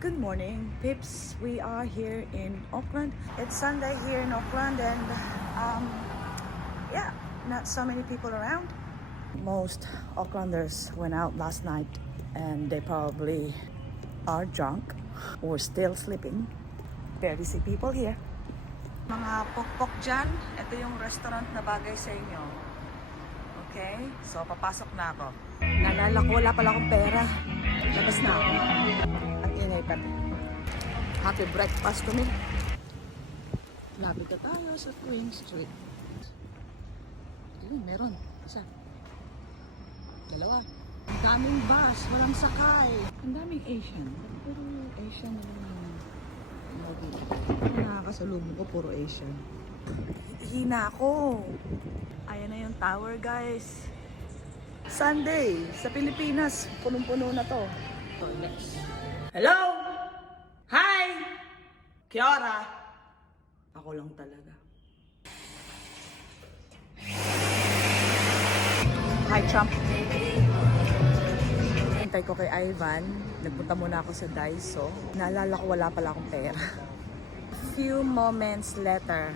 Good morning, peeps. We are here in Auckland. It's Sunday here in Auckland, and yeah, not so many people around. Most Aucklanders went out last night, and they probably are drunk or still sleeping. Barely see people here. Mga pokpok dyan, ito yung restaurant na bagay sa inyo. Okay? So, papasok na ako. Naalala ko, wala pala akong pera. Labas na ako. Ang ingay pati. Happy breakfast to me. Lapit na tayo sa Queen Street. Ayun, meron. Isa. Dalawa. Ang daming bus, walang sakay. Ang daming Asian. Pero Asian na naman. Nakakasalubong ko, puro Asian. Hina ako. Ayan na yung tower, guys. Sunday sa Pilipinas, punong-puno na to. Next. Hello! Hi! Kia ora! Ako lang talaga. Hi, Trump. Hintay ko kay Ivan. Nagpunta muna ako sa Daiso. Naalala ko wala pala akong pera. Few moments later.